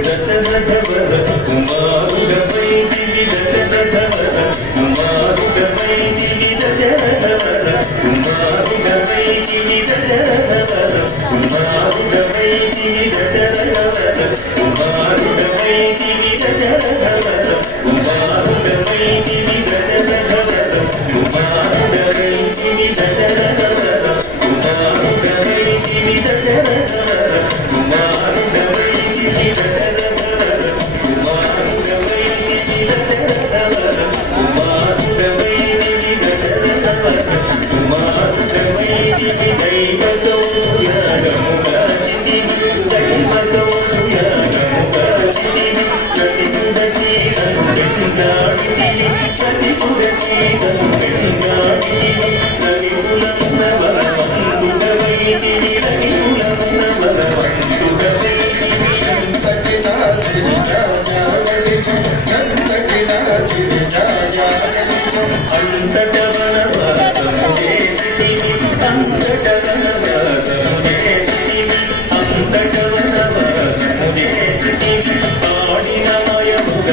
దశరథవర కుమారుడపై దివి దశరథవర కుమారుడపై దివి దశరథవర కుమారుడపై దివి దశరథవర కుమారుడపై దివి దశరథవర కుమారుడపై దివి దశరథవర కుమారుడపై దివి దశరథవర కుమారుడపై దివి దశరథవర కుమారుడపై దివి దశరథవర కుమారుడపై దివి దశరథవర కుమారుడపై దివి దశరథవర కుమారుడపై దివి దశరథవర కుమారుడపై దివి దైవతో సుయాగముగా చితివి దైవతో సుయాగముగా చితివి కసిపుడ సీతను వెంటాడితివి కసిపుడ సీతను వెంటాడితివి రవికులమున బలవంతుడవైతివి రవికులమున బలవంతుడవైతివి అంతట వనవాసము చేసితివి అంతట వనవాసము చేసితివి అంతట వనవాసము చేసితివి ఆడిన మయముగ